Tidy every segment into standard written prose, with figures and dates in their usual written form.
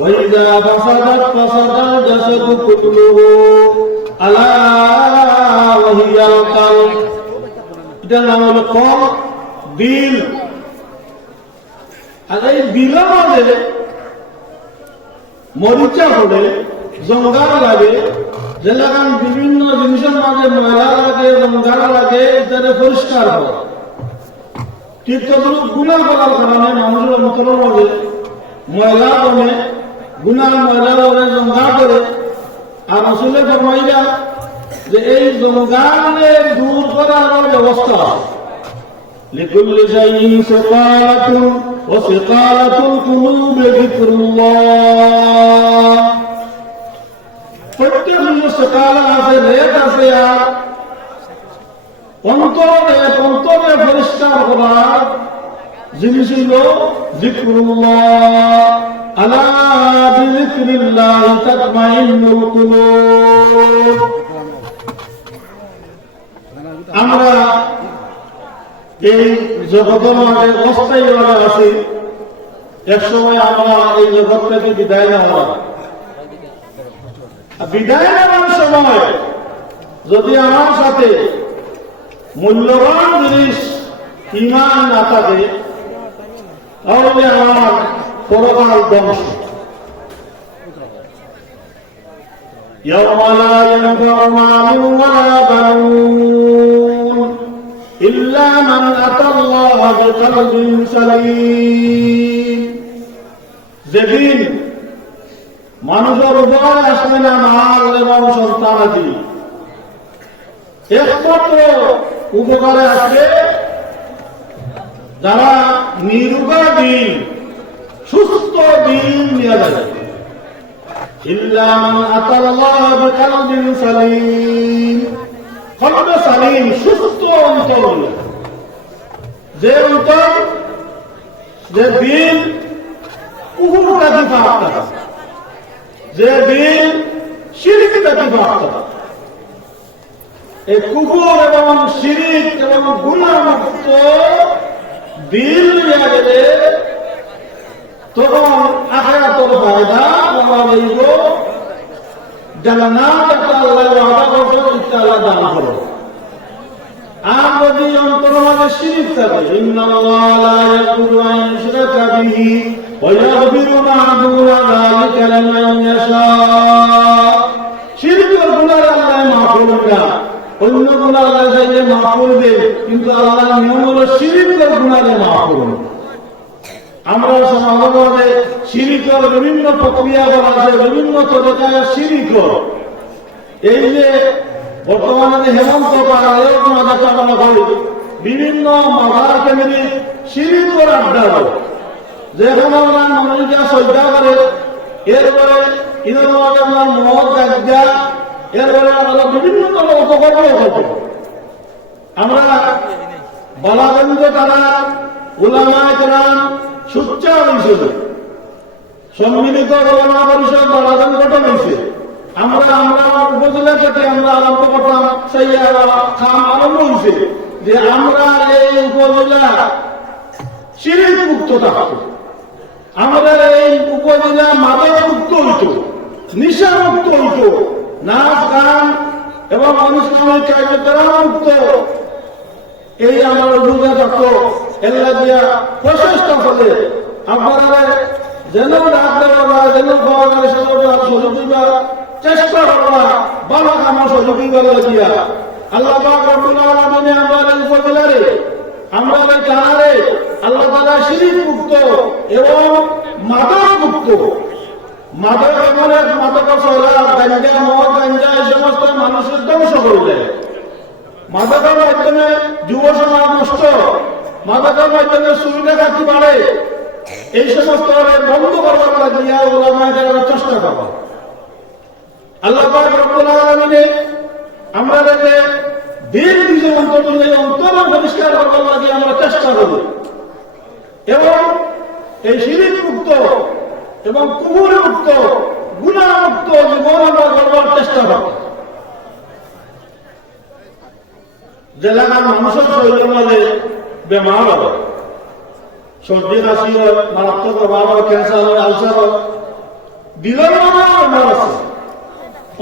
وإذا فسدت فسد الجسد كله ألا وهي القلب এটা নাম হলো কল দিল। আর এই দিলের মাঝে মরিচা হলে জঙ্গার লাগে, যে লাগান বিভিন্ন জিনিসের মাঝে ময়লা লাগে, জঙ্গার লাগে, এটাকে পরিষ্কার হয়। ঠিক তদ্রুপ গুনাহ করার কারণে মানুষের মতনের মাঝে ময়লা কমে, গুনাহ ময়লা করে জঙ্গার করে। আর রাসূলে ফরমাইলা যে এই জঙ্গারে দূর করার ব্যবস্থা লিকুল্লি শাইইন সিকালাতুন ওয়া সিকালাতুল কুলুবি যিকরুল্লাহ। প্রত্যেক সিকালা আছে, রেত আছে, আর অন্তরে পরিষ্কার করার জিনিস হইল যিকরুল্লাহ। আলা বিযিকরিল্লাহ তাতমাইন্নুল কুলুব। আমরা এই জগতের মাঝে অস্থায়ীভাবে আছি, এক সময় আমরা এই জগৎ থেকে বিদায় নেওয়া। বিদায় নেওয়ার সময় যদি আমার সাথে মূল্যবান জিনিস ঈমান না থাকে, তাহলে আমার পরকাল ধ্বংস। يوم لا ينفع مال ولا بنون إلا من أتى الله بقلب سليم। যেদিন মানুষের উপরে আসবে না মাল এবং সন্তানাদি, একমাত্র উপকারে আসবে যারা নিরুপা দিন, সুস্থ দিন নিয়ে যাবে। ইল্লা মান আতাল্লাহ বিকলবিন সালিম। কলবে সালিম, সুস্থ অন্তর, যে অন্তর, যে দিন কুফুরটা দিফাত করে, যে দিন শিরকটা দিফাত করে। এই কুফর এবং শিরিক এবং গুনাহ মুক্ত দিল নিয়ে গেলে তখন আখিরাতের ফায়দা পাওয়া যাইব। জান্নাত আল্লাহ ওয়াদা করছে, আল্লাহ দান করো। আর যদি অন্তর মাঝে শিরিক থাকে, ইন্নাল্লাহ লা ইয়াগফিরু আন ইউশরাকা বিহি ওয়া ইয়াগফিরু মা দুনা যালিকা লিমান ইয়াশা। শিরকের গুনাহ আল্লাহ মাফ করবেন না, অন্য গুনাহ আল্লাহ চাইলে মাফ করবে, কিন্তু আল্লাহর নিয়ম হলো শিরকের গুনাহ মাফ করুন। আমরা সমাজে শিরিকের বিভিন্ন প্রক্রিয়া করা আছে, বিভিন্ন তরিকায় শিরিক। এই যে বর্তমানে হেমন্ত পাহাড়েও মাথা চাপানো হয়, বিভিন্ন মাথার কেন্দ্রে শিরিকের আড্ডা হয়, যেখানে আমরা মানুষরা শ্রদ্ধা করে। এরপরে ঈদের মাঝে আমরা মদ গাঁজা, এরপরে আমরা বিভিন্ন উপকরণ করবো। আমরা বালাগঞ্জ তারা উলামায়ে কেরাম সুচ্চা হয়েছিল, সম্মিলিত উলামা পরিষদ বালাগঞ্জ গঠন হয়েছে। আমরা উপজেলা থেকে আমরা আরম্ভ করতাম, সেই খাম আরম্ভ হয়েছে যে আমরা এই উপজেলা শিরিক মুক্ত থাকতো, আমাদের এই উপজেলা মাদক মুক্ত হইত, নিশা মুক্ত হইত, নাচ গান এবং অনুষ্ঠানিক কার্যক্রম মুক্ত। এই আমার অভিজ্ঞতা থাকতো। এল্লা দিয়া প্রচেষ্টা করে আপনারা যেন ডাক দেওয়া, যেন পাওয়া গেলে শরীর দিবা চেষ্টা করবা, বাবা আমার শরীর দিবা দিয়া আল্লাহ পাক রব্বুল আলামিন আমাদের উপজেলারে, আমাদের জানারে আল্লাহ তাআলা শিরিক মুক্ত এবং মাদক মুক্ত। মাদক এমন এক মাদক সয়লা, গাঞ্জা, মদ, গাঞ্জা এই সমস্ত মানুষের ধ্বংস করে দেয়। মাদকের মাধ্যমে যুব সমাজ নষ্ট, মাদকের মাধ্যমে সুবিধা কাটি বাড়ে। এই সমস্ত বন্ধ করবার লাগিয়া ওলামায়ে কেরামের চেষ্টা করবা। আল্লাহ পাক রব্বুল আলামিন আমাদেরকে দিন নিজের অন্তর পরিষ্কার করবার লাগে আমরা চেষ্টা করি, এবং এই শিরিক মুক্ত এবং কুফর মুক্ত, গুনাহ মুক্ত জীবন আমরা করবার চেষ্টা করি। যে এলাকার মানুষের শরীরের মাঝে বেমার হয়, সর্দি কাশি হয়, মারাত্মক প্রভাব হয়, ক্যান্সার হয়, আলসার হয়, দিলের বেমার আছে,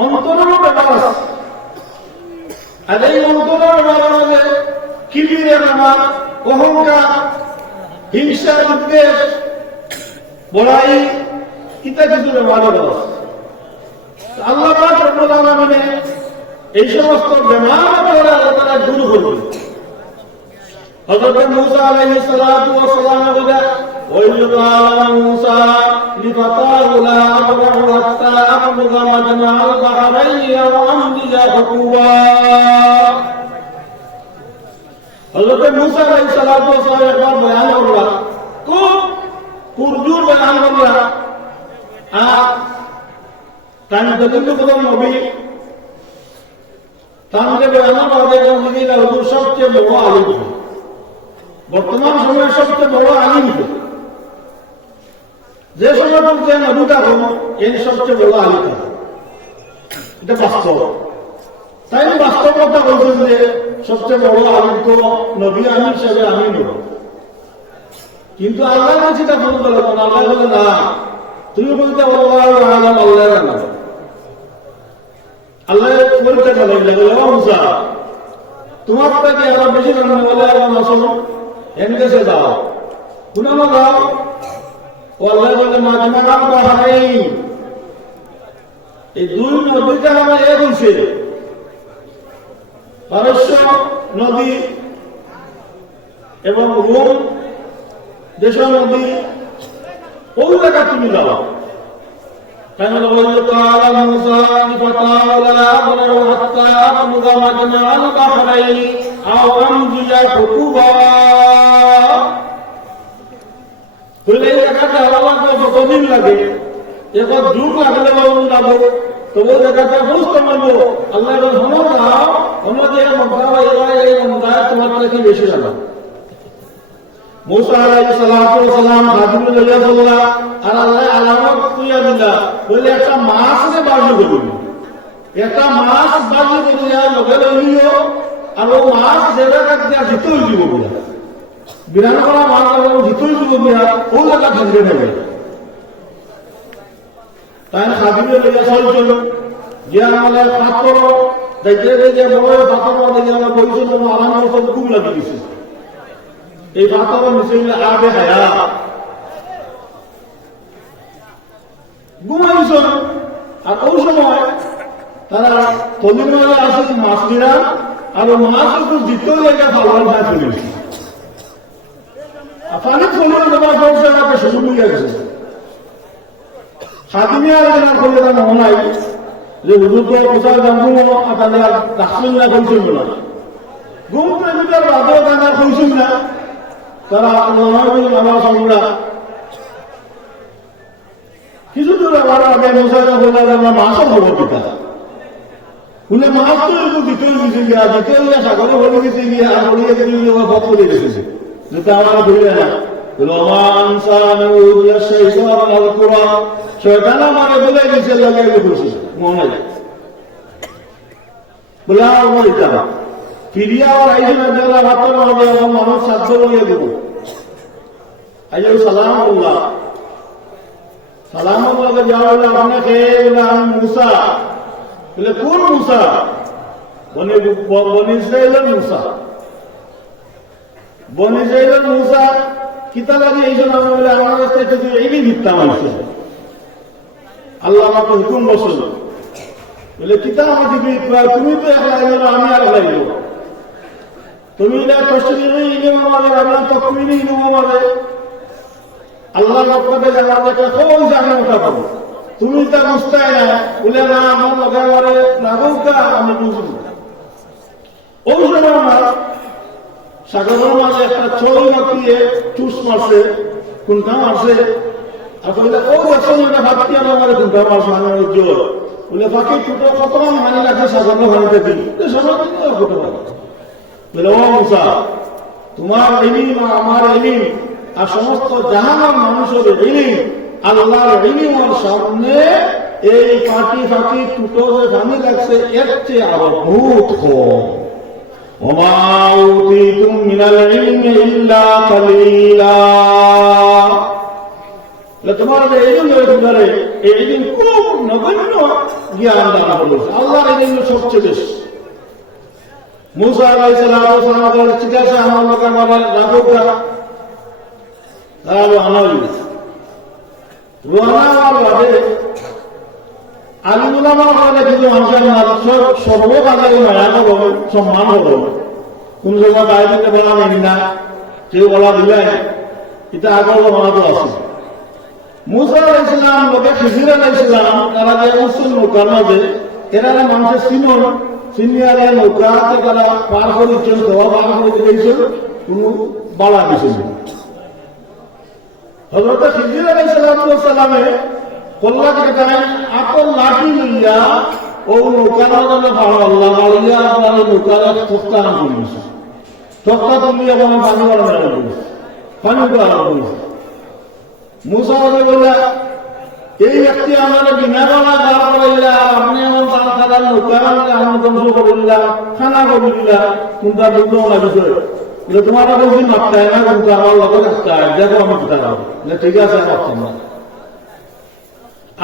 অন্তরেরও বেমার আছে। আর এই অন্তরের বেমার মাঝে কিবিরের বেমার, অহংকার, হিংসা, বিদ্বেষ, বড়াই ইত্যাদি কিছু বেমারের আছে। আল্লাহ পাক রব্বুল আলামিন এই সমস্ত বেমার তারা দূর করবে। হযরত মূসা আলাইহিস সালাতু ওয়াস সালাম বলেন, ওয়াইল ক্বালা মূসা লিফাতাহু লা আবরাহু হাত্তা আবলুগা মাজমা'আল বাহরাইনি ওয়া আমদিয়া হুকুবা। হযরত মূসা আলাইহিস সালাতু ওয়াস সালাম একবার বয়ান করলেন, খুব পুরজোর বয়ান করলেন। আর তার কিন্তু কোন নবী তাহলে বয়ান করবে সবচেয়ে বড় আলিম, বর্তমান সময়ের সবচেয়ে বড় আলিম যে সময় বলছে নবী তখন এই সবচেয়ে বড় আলিম, এটা বাস্তব। তাই বাস্তবতা বলছেন যে সবচেয়ে বড় আলিম তো নবী আমির হিসেবে আমি নব, কিন্তু আল্লাহ কাছে তা ফোন করে আল্লাহ বলে না, তুমি বলতে আল্লাহ আল্লাহ পরীক্ষা চালাইলে মুসা তোমার থেকে আরো বেশি জানবে বলে আমার শোনো এনগেছে যাও শুনানো যাও। ও আল্লাহ বলে মাজমা'আল বাহরাইন, এই দুই নদীটা আমার এক হয়েছে, পারস্য নদী এবং রোম দেশের নদী, ওই জায়গা তুমি যাও। وإذ قال موسى لفتاه لا أبرح حتى أبلغ مجمع البحرين أو أمضي حقبا। এই জায়গাটা আল্লাহ যতদিন লাগে, এবার যুগ লাগলে যাবো, তবু জায়গাটা বুঝতে পারবো। আল্লাহ সময় দাও, আমাদের তোমার থেকে বেশি যাবো। মূসা আলাইহিস সালাতু ওয়াস সালাম খাদিমে লইয়া বললা, আর আল্লাহ আলামত কইয়া দিলা, বলে একটা মাছকে বাজি করবি, একটা মাছ বাজি করিয়া লগে লইও, আর ও মাছ যেটা কাটিয়া জিতই দিব বলে বিরান করা মাছ জিতই দিব বিয়া ও জায়গা ভেঙে নেবে। তাই খাদিমে লইয়া চলছিল যে আমাদের পাথর দেখে দেখে বড় পাথর দেখে আমরা বলছিল আরাম মতো খুব লাগে গেছে। এই পাথর মিশে আবে হায়া ঘুমাইছ। আর ওই সময় তারা তলির মেলা আছে মাছলিরা, আর মাছ একটু দ্বিতীয় জায়গায় ভালো ভাই চলে পানি চলে দেওয়ার পর তাকে শুরু হয়ে গেছে। খাদিমে আলোচনা করলে তার মনে হয় যে হুজুর তো কোথায় জানবো তাদের রাখছেন না, কইছেন না ঘুম প্রেমিকার বাদেও তারা কইছেন না। তারা আমার সংগ্রাম কিছু দূর আমার আগে মশাইরা বলে আমরা মাছও খবর দিতাম, বলে মাছ তো একটু দ্বিতীয় গেছে গিয়া, দ্বিতীয় গিয়া সাগরে বলে গেছে গিয়া, আর বলিয়ে গেছে বক করে গেছে, যেটা আমরা ধরে না রোমান শয়তান আমাকে বলে গেছে লাগে বলছে মনে বলে আমার এটা ফিরিয়া আর আইসেন যারা ভাবতে পারবে এবং মানুষ সাধ্য বলিয়ে দেব। আই সালাম আল্লাহ সালাম আল্লাহকে যাওয়া হলে আপনি খেয়ে বলে আমি মুসা, বলে কোন মুসা? বনি ইসরাইলের মুসা। বনি ইসরাইলের মুসা কিতা লাগে এই জন্য আমি বলে আমার কাছে একটু এই ভিত্তা মানুষের আল্লাহ আমাকে হুকুম বসল, বলে কিতা আমি দিবি, তুমি তো একলা এলো আমি আর লাগলো, তুমি আল্লাহ পাবো, তুমি তা বুঝতে না বলে না আমার লগে আমারে লাগুকা আমি বুঝবো। ওই সময় আমার সাগরের মাঝে একটা চোর মাতিয়ে চুস মারছে, কোনটা মারছে, আর বলে ও একটা ভাবছি আমার কোনটা মারছে আমার জোর, বলে বাকি ছোট কত মানি রাখে সাগর ভাঙতে দিই সবাই বলে ও মুসা তোমার ইলিম আমার ইলিম আর সমস্ত জাহানের মানুষের ইলিম আল্লাহর ইলিমের সামনে এই পাটি ফাটি টুটো যে ভাঙি লাগছে এর চেয়ে আরো বহুত কম। ওমা উতিতুম মিনাল ইলমি ইল্লা কালিলা, তোমার যে ইলম রয়েছে এই দিন খুব নগণ্য জ্ঞান দান করেছে। আল্লাহ এই জন্য সবচেয়ে বেশি। মুসা আলাইহিস সালাম বলে, ঠিক আছে আমার লোক আমার রাবুকা সর্বকালে মায়া করো, সম্মান করো, কোন সময় বাইরে বেড়া নেন না, কেউ বলা দিলে এটা আগর জমানাতে আছে। মুসা আলাইহিস সালাম লোকে খিজির আলাইহিস সালাম তারা যে মুসলিম নৌকার মাঝে এরা মানুষের সিমন সিনিয়ারে নৌকাতে তারা পার করেছেন, দেওয়া পার করে দিয়েছেন, কোন বাড়া দিয়েছেন। হযরত খিজির আলাইহিস সালামে কল্লা কেটায় আপন লাঠি লইয়া ও নৌকার মধ্যে ভাড়া আল্লাহ আলিয়া আপনার নৌকার তক্তা আনছে, তক্তা তুলিয়া পানি বাড়ানো করেছে, পানি বাড়ানো করেছে। মুসা বলে, এই ব্যক্তি আমাদের বিনা বানা গাড়া করাইলা, আপনি এমন তার খাদার নৌকা আমার ধ্বংস করিলা, খানা করিলা, কিন্তু আর দুটো বিষয় তোমার বলছি মাপতায় না, কিন্তু আমার লোকের রাখতে হয়, দেখো আমি কোথায় যাবো, ঠিক আছে মাপতাম না।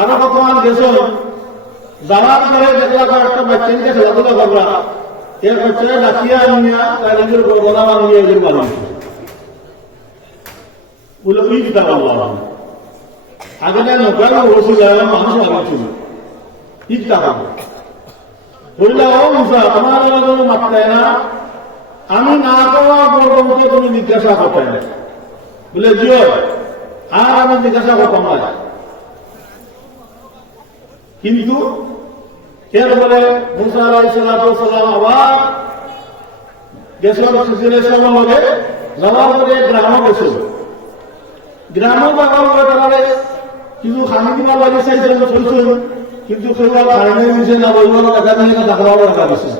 আরো বর্তমান দেশ যাওয়ার পরে দেখলা একটা বাচ্চাকে খেলাধুলা করবা, এর বাচ্চাকে ডাকিয়া আনিয়া তার নিজের গলা বানিয়ে এদের বানিয়েছে বলে ওই কিতাব আল্লাহ। আগে না নৌকার ওষুধ মানুষ বানিয়েছিল কি কিতাব বললে, ও মুসা তোমার কোনো মাপতায় না, আমি না পাওয়া পর্যন্ত তুমি জিজ্ঞাসা করতে না। বলে জিও আর আমি জিজ্ঞাসা করতাম না। কিন্তু এরপরে মুসা আলাইহিস সালাম আবার গেছেন খিজিরের সঙ্গে যাওয়ার পরে গ্রামে গেছিল। গ্রামে যাওয়ার পরে তারা কিছু খানি দিবার লাগে চাইছেন, চলছেন, কিন্তু সেগুলো খাইনে দিছে না, বলবার দেখা দিলে দেখাবার দেখা দিছে।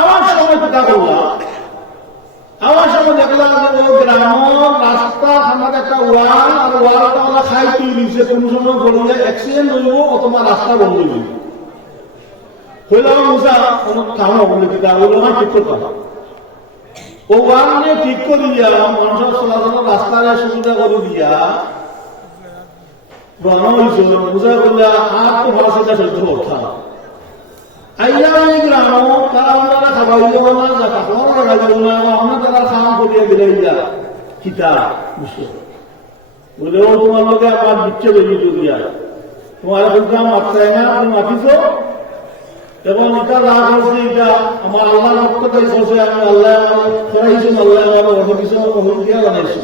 আমার সময় পিতা করলাম, আমার সময় দেখলাম যে ও গ্রামের রাস্তা আমার একটা ওয়াল, আর ওয়ালটা আমরা খাই তুই দিচ্ছে, কোন সময় বললে অ্যাক্সিডেন্ট হইব অথবা রাস্তা বন্ধ হইব। হইলাম মুসা খাওয়া বলে পিতা বললো না, ঠিক করতাম ও ওয়াল নিয়ে ঠিক করে দিয়া মানুষের চলাচল রাস্তার সুবিধা করে দিয়া রওনা হয়েছিল। মুসা বললে আর তো ভাষাটা চলতে কথা আইয়া এই গ্রাম তারা ওনারা খাবার দেবো না, যা কাপড় লাগাই দেবো না, আমরা তারা খাম করিয়া দিলে কিতাব বুঝছো বলে, ও তোমার লোকে আমার বিচ্ছে বেরিয়ে দিয়া তোমার বুঝলাম মাত্রায় না, তুমি মাতিছ এবং এটা যা করছে এটা আমার আল্লাহ রক্ত খাইছে, আমি আল্লাহ করাইছি, আল্লাহ আমার অভিজ্ঞ অভিজ্ঞা জানাইছি।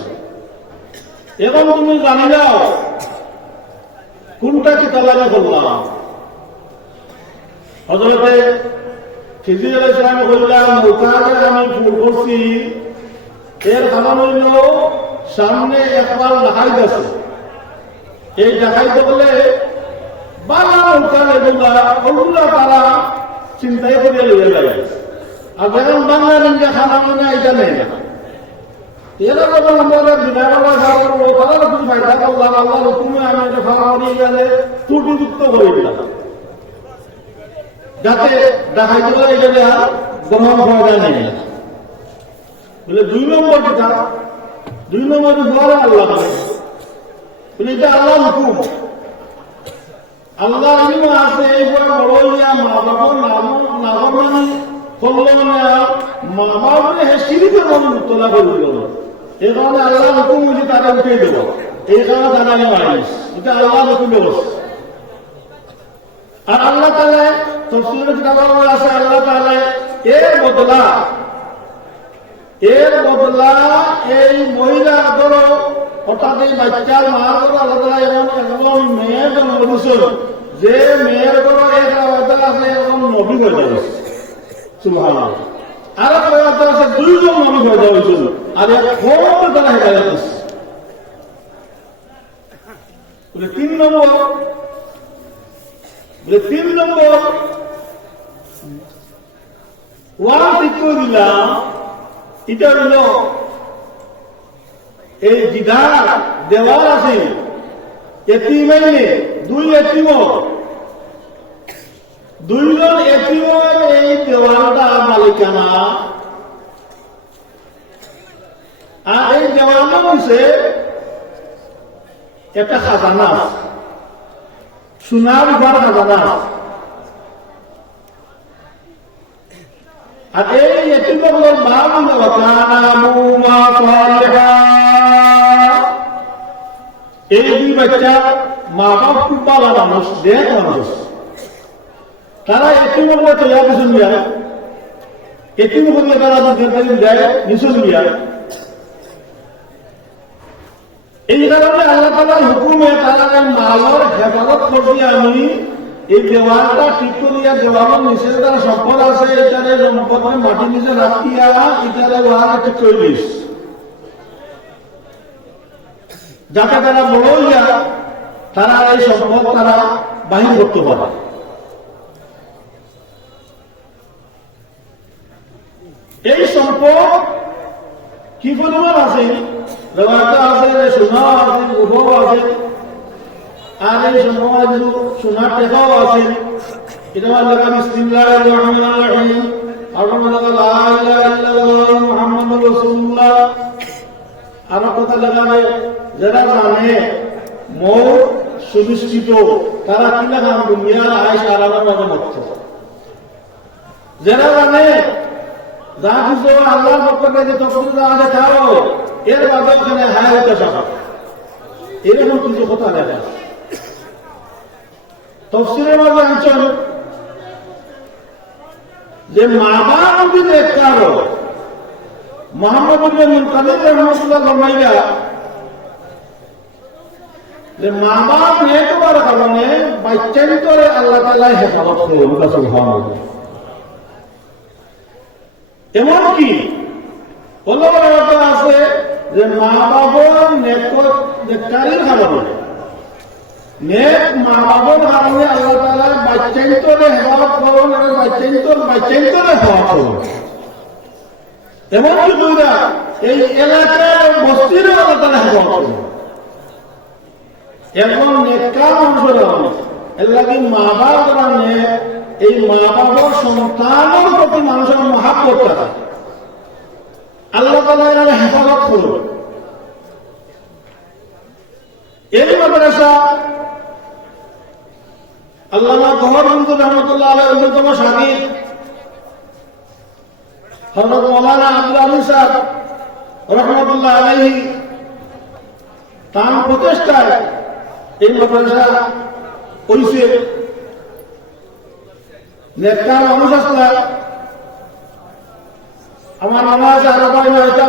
এবং তুমি জানিলাও কোনটা কিতাব লাগে করলাম। হযরতে খিজির আলাইহিস সালাম বললাম, নৌকাকে আমি ফুল করছি, এর কারণ হইল সামনে একবার ডাকাইত আছে, এই ডাকাইত বলে বালা নৌকা ওগুলা তারা চিন্তাই করিয়া লইয়া যায়। আর যখন বাংলা নিন্দা খানা মানে এটা নেই না, এরা যখন আমরা বিনাবেলা খাওয়া করবো তারা তুমি ফায়দা করলাম, আল্লাহ তুমি আমি এটা খাওয়া করিয়ে গেলে ত্রুটিযুক্ত করে দিলাম, যাতে ডাকাইতে পারে এটা গ্রহণ করা নেই। বলে 2 নম্বর কিতাব, 2 নম্বরে বলে আল্লাহ বলে এটা আল্লাহ হুকুম, আল্লাহ ইলম আছে। এইবার বড় ইয়া মা বাবার নাগমানি করলেন না, মা বাবারে শিরিকের মনে মুক্তলা করে দিল, এই কারণে আল্লাহ হুকুম যে তারা উঠে দেব, এই কারণে তারা মারিস, এটা আল্লাহ হুকুম ব্যবস্থা। আর আল্লাহ তাআলা তাফসীরে কিতাব আছে, আল্লাহ তাআলা এর বদলা এই মহিলা ধরো অর্থাৎ এই বাচ্চার মার ধরো আল্লাহ তাআলা এমন মেয়ের জন্ম দিয়েছেন যে মেয়ের ধরো এক অবতার আছে, এরকম নবী হয়ে যাবে। সুবহানাল্লাহ। আর এক অবতার আছে 2 জন নবী হয়ে যাবে, আর এক খবর তারা হেদায়েত দিচ্ছে। বলে 3 নম্বর ওয়ান ঠিক করে দিলাম, এটা হইল এই জিদার দেওয়াল আছে এতিমাইনে 2 এতিম, 2 জন এতিমের এই দেওয়ালটা মালিকানা। আর এই দেওয়ালটা হচ্ছে একটা খাজানা, সোনার উপর খাজানা। আর এই এতিমগুলোর বাপ এই দুই বাচ্চা মা বাপ খুব ভালো মানুষ, দেখ মানুষ, তারা এতিমগুলো তৈরি পিছন গিয়া এতিমগুলো তারা দেয় পিছন গিয়া। এই কারণে আল্লাহ তাআলার হুকুমে তারা মালের হেফাজত করছি। আমি এই দেওয়ালটা ঠিক করিয়া দেওয়ালের নিচে তারা সম্পদ আছে, এটারে সম্পদ মাটির নিচে রাখিয়া এটারে ওয়াল ঠিক করে দিস, যাতে তারা বড় হইয়া তারা এই সম্পদ তারা বাহির করতে পারে। এই সম্পদ কি পরিমাণ আছে? ব্যবহারটা আছে, সোনাও আছে, রূপও আছে, আর এই সম্পদ সোনার টাকাও আছে। এটা আমার লেখা বিসমিল্লাহির রহমানির রহিম, আর আমার লেখা লা ইলাহা ইল্লাল্লাহ মুহাম্মাদুর রাসূলুল্লাহ। আর কথা লেখা হয় যারা জানে মৌত সুনিশ্চিত তারা কি লেখা দুনিয়ার আয়েশ আরামের মধ্যে মুক্ত। যারা জানে যা কিছু আল্লাহর পক্ষ থেকে তকদির আছে খাও, এর বাদে ওখানে হায় হতে সকাল, এরকম কিছু কথা লেখা। তফসিরের মধ্যে আনছেন যে মা বাপ যদি নেককার, মুহাম্মদ ইবনে মুনকাদির রাহমাতুল্লাহ ফরমাইয়া যে মা বাপ নেক হওয়ার কারণে বাচ্চার করে আল্লাহ তাআলা হেফাজত করে। সুবহানাল্লাহ। এমনকি বলতে আছে যে মা বাবার নেককারীর কারণে, নেক মা বাবার কারণে আল্লাহ তাআলা বাচ্চাইন্তরে হেফাজত করুন এবং বাচ্চাইন্তরে হওয়া করুন। এমনকি দুইটা এই এলাকার বস্তিরও আল্লাহ তাআলা হেফাজত করুন। এখন নেককার মানুষের এর লাগে মা বাপ কারণে এই মা বাবার সন্তানের প্রতি মানুষের মহাব্বত থাকে, আল্লাহ তাআলা এর হেফাজত করুন। এই মাদ্রাসা আল্লামা গওহরবন্দ রহমাতুল্লাহ আলাইহির অন্যতম শাগির হযরত মাওলানা আব্দুল আমিন সাহেব রহমাতুল্লাহ আলাইহি তার প্রচেষ্টায় এই মাদ্রাসা হইছে। নেককার মানুষ আসলে আমার মনে আছে আরো বাড়ি হয়তো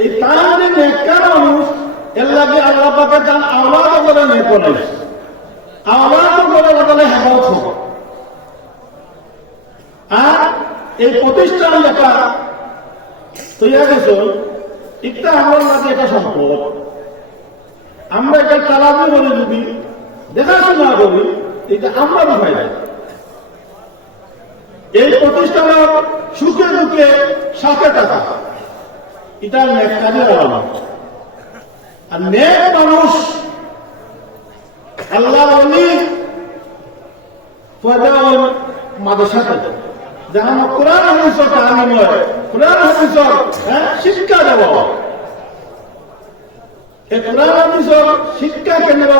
এই তার যে নেককার মানুষ এর লাগে আল্লাহ পাকে তার আওলাদ করে নেক করে, আওলাদ করে বদলে হেফাজত হবে। আর এই প্রতিষ্ঠান লেখা তৈরি গেছে, এটা আমার লাগে এটা সম্পদ। আমরা এটা চালাবি করি, যদি দেখাশোনা করি, এটা আমরা ফায়দা। এই প্রতিষ্ঠানের সুখে দুঃখে সাথে থাকা এটা নেককারীর আলামত। আর নেক মানুষ আল্লাহ ওলি মাদ্রাসা যেমন কোরআন হাদিসের তালিম হয়, কোরআন হাদিসের শিক্ষা দেওয়া, এই কোরআন হাদিসের শিক্ষা কেন্দ্র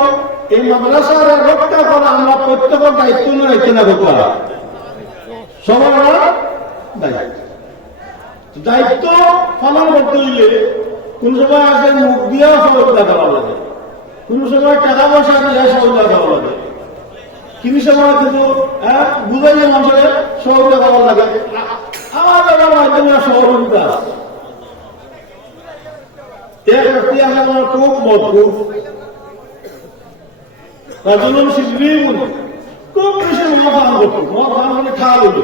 এই মাদ্রাসার রক্ষা করা আমরা প্রত্যেকের দায়িত্ব নিয়ে রাখতে না করা সবার দায়িত্ব পালন করতে হইলে কোন সময় আছে মুখ দিয়েও সহযোগিতা করা লাগে, কোন সময় টাকা পয়সা দিয়ে সহযোগিতা করা লাগে, কিছু সময় কিন্তু বুঝাইলে মানুষের সহযোগিতা করা লাগে। আমার ব্যাপার মাধ্যমে সহযোগিতা এক ব্যক্তি আছে আমার খুব মজবুত রাজুলন শিবলি খুব বেশি মদ পান করত, মদ পান মানে খাওয়া হইল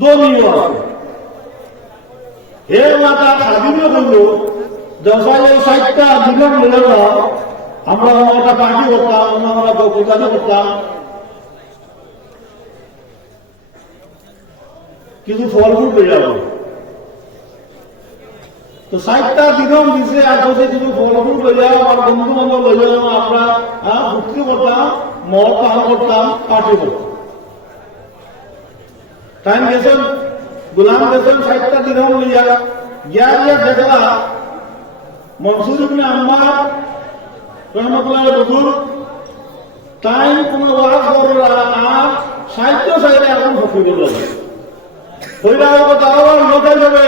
দলীয় আছে। এর মাথা খাদিমে বলল দশায় 60টা জীবন মিলে যাও, আমরা একটা পার্টি করতাম, আমরা পূজাতে করতাম, কিছু ফল ফুল পেয়ে যাবো। তো 60টা দিনও দিছে, আর যদি কিছু ফল ফুল পেয়ে যাও, আমার বন্ধু বান্ধব হয়ে যাবো, আমরা ভর্তি করতাম, মদ পান করতাম, পার্টি করতাম। টাইম গেছেন, গোলাম গেছেন 60টা দিনও লইয়া গিয়া গিয়া দেখলা মনসুর ইবনে আম্মার রহমাতুল্লাহ বুজুর্গ তাই কোন ওয়াজ কররা আর সাহিত্য সাহিত্যে এখন ফকির লাগে হইরা দাওয়ার লোকে যাবে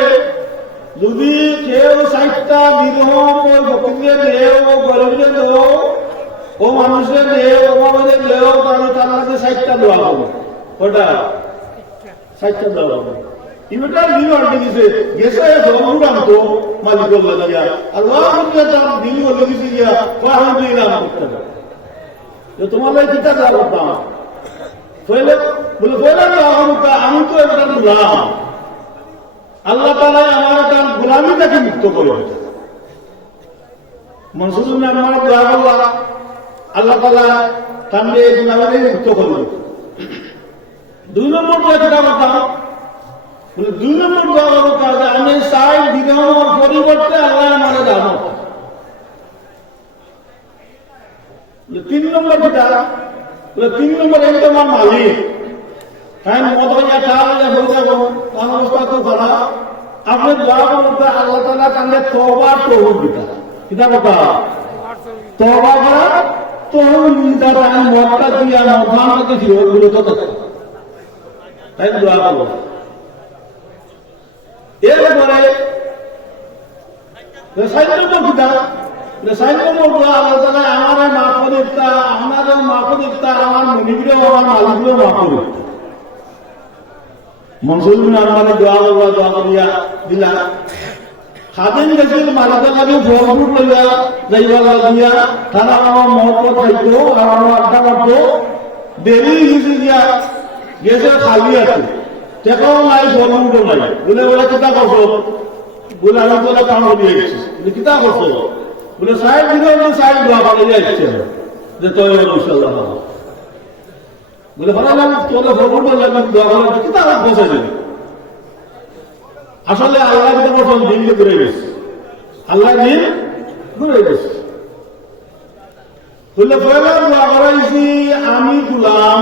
যদি কেউ সাহিত্যা দিরহম ওই ফকিরকে দেও ও গরিবকে দেও ও মানুষকে দেও ওভাবে দেও তাহলে তার কাছে সাহিত্যা দেওয়া হবে ওটা সাহিত্যা দেওয়া হবে ইমেটার দিন আনতে দিছে গেছে জমুর আনতো মালিক বললে গিয়া আল্লাহ তার দিন বলে দিছে গিয়া আলহামদুলিল্লাহ করতে হবে তোমার কিতা দেওয়া করতাম বলে আমি তো একটা গোলাম আল্লাহ তাআলা আমার তার গোলামিটাকে মুক্ত করে মনসুর ইবনে আম্মার দোয়া করলা আল্লাহ তাআলা তাকে এই গোলামি মুক্ত করলেন। 2 নম্বর দোয়া করতাম বলে 2 নম্বর দোয়া করতাম আমি চাই দিরহমের পরিবর্তে আল্লাহ আমার দান 3 নম্বর যেটা 3 নম্বর এই তোমার মালিক হ্যাঁ মদ হইয়া চা হইয়া হয়ে যাবো তার অবস্থা তো খারাপ আপনি দোয়া করতে আল্লাহ তাআলা কান্দে তওবার তৌহিদ দিতা কিতা কথা তওবা করা তৌহিদ দিতা তাই মদটা দিয়া মদমানকে ছিল ওগুলো তো তাই দোয়া করব। এরপরে সাইয়েদুল কিতা সাইয়েদুল দোয়া আল্লাহ তাআলা আমারে মাফ করে দিতা আমারে মাফ করে দিতা আমার মুনিবরে আমার মালিকরে মাফ করে দিতা মনসুর ইবনে আম্মার দোয়া করিয়া দিলা খাদিম গেছিল মালিকের লাগে ফলফুল লইয়া যাইবার দিয়া তারা আমার মহব্বত খাইতো আর আমার আড্ডা মারতো দেরি গেছে গিয়া গেছে খালি আছে টেকাও নাই ফলফুল নাই বলে বলে কিতা করছো বলে আমি তোলা কাম করিয়ে গেছি কিতা করছো বলে সাহেব দিলে সাহেব দোয়া করে যাচ্ছে যে তোর ইনশাআল্লাহ বলে ভাবলাম তোরা ফরবো লাগবে দোয়া করে কি তারা বসে যাবে আসলে আল্লাহ যেটা বলছেন দিনকে ঘুরে গেছে আল্লাহ দিন ঘুরে গেছে বলে পয়লা দোয়া করাইছি আমি গোলাম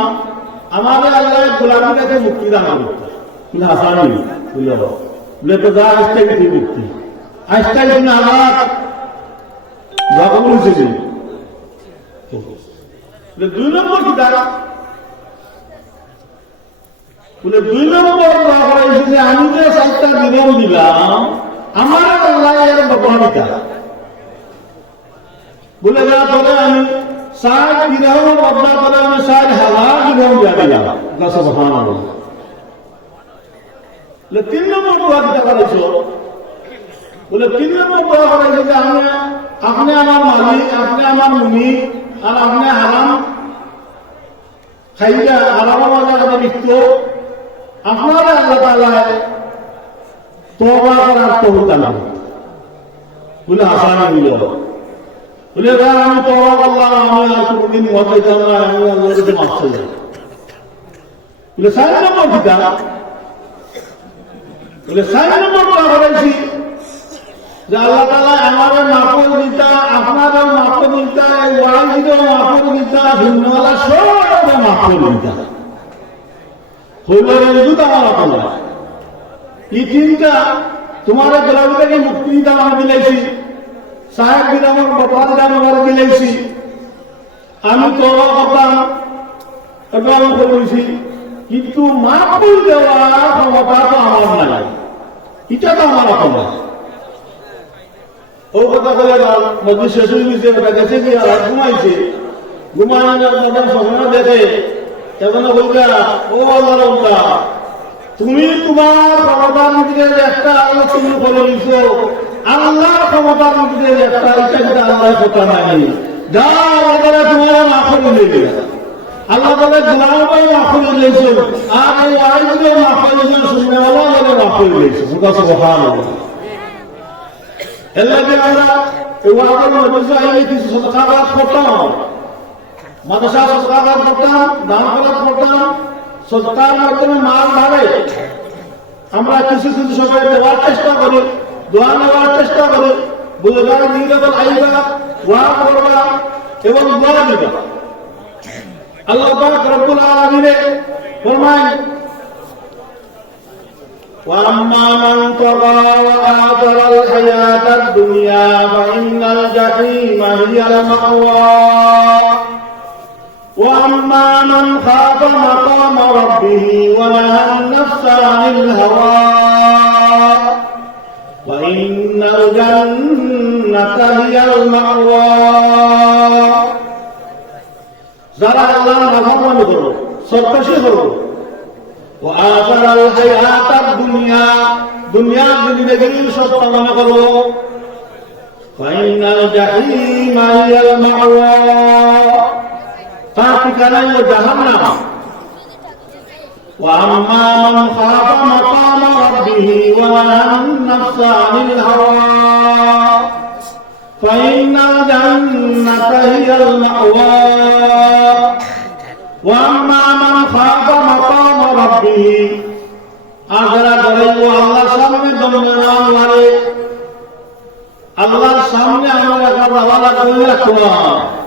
আমাদের আল্লাহ গোলামিটাকে মুক্তি দান করতে কিন্তু আসানি বুঝলো বলে তো যা আসতে কি মুক্তি আসতে দিন আমার দোয়া করেছি 2 নম্বর কি তারা বলে 2 নম্বর দোয়া করাইছি যে আমি যে সাতটা দিন দিলাম আমার আল্লাহ এর বকনিতা বলে যা তোরে আমি 60 দিরহম বদলা করে আমি 60,000 দিরহম দিয়া দিলাম সুবহানাল্লাহ। বলে 3 নম্বর দোয়া দিতে করেছো বলে 3 নম্বর দোয়া করাইছি যে আমি আপনি আমার মালিক আপনি আমার মুনিব আর আপনি হারাম খাইয়া হারাম মাঝে লিপ্ত আপনারা আল্লাহ তাআলা তওবা করার তৌফিক দান করুন বলে আসানি হলো বলে আমি তওবা করলাম আমি আর কোনদিন মদ খাইতাম না আমি আল্লাহর কাছে মাফ চাই বলে 4 নম্বর কিতা বলে 4 নম্বর দোয়া করেছি যে আল্লাহ তাআলা আমারে মাফ করে দিতা আপনারও মাফ করে দিতা এই ওয়াইজিরও মাফ করে দিতা দুনিয়াওয়ালা সবকে মাফ করে দিতা হইলের দুটো আমার আপনার এই তিনটা তোমার গোলামিটাকে মুক্তি দান আমি দিলাইছি সাহেব দিলাম বকর দান আমার দিলাইছি আমি তওবা করতাম এবং করেছি কিন্তু মাফ করে দেওয়ার ক্ষমতা তো আমার নাই এটা তো আমার আপনার ও কথা বলে নদী শেষ হয়ে গেছে ওটা গেছে গিয়ে আর ঘুমাইছে ঘুমানোর যখন স্বপ্ন দেখে তখন বলবা ও আল্লাহ তুমি তোমার ক্ষমতার মধ্যে একটা আল্লাহ তুমি বলে দিছো আল্লাহর ক্ষমতার মধ্যে একটা আল্লাহ কথা নাই যা আল্লাহ তোমার মাফ করে দিবে আল্লাহ বলে গুনাহটাই মাফ করে দিয়েছে আর এই আইনগুলো মাফ করে দিয়েছে সুন্নাহও বলে মাফ করে দিয়েছে সুবহানাল্লাহ। এর লাগে আমরা এই ওয়াদার মধ্যে আইলে কিছু সদকাত করতাম মাদ্রাসা সদকাত করতাম দান খরচ করতাম সদকার মাধ্যমে মাল বাড়ে আমরা কিছু কিছু সময় দেওয়ার চেষ্টা করি দোয়া নেওয়ার চেষ্টা করি বুঝবার নির্গত আইবা ওয়া করবা এবং দোয়া দিবা আল্লাহ পাক রব্বুল আলামিন ফরমায় وأما من طغى وآثر الحياة الدنيا فإن الجحيم هي المأوى وأما من خاف مقام ربه ونهى النفس عن الهوى فإن الجنة هي المأوى যারা আল্লাহর নাফরমানি করো সত্যাশী করো وآثر الحياة الدنيا দুনিয়ার জিন্দেগির সত্য মনে করো فإن الجحيم هي المأوى তার ঠিকানা হলো জাহান্নাম وأما من خاف مقام ربه ونهى النفس عن الهوى فإن الجنة هي المأوى وأما من خاف مقام ربه আখেরাত হইল আল্লাহর সামনে দণ্ডমান লাগে আল্লাহর সামনে আমরা একটা রাওয়ালা করে রাখলাম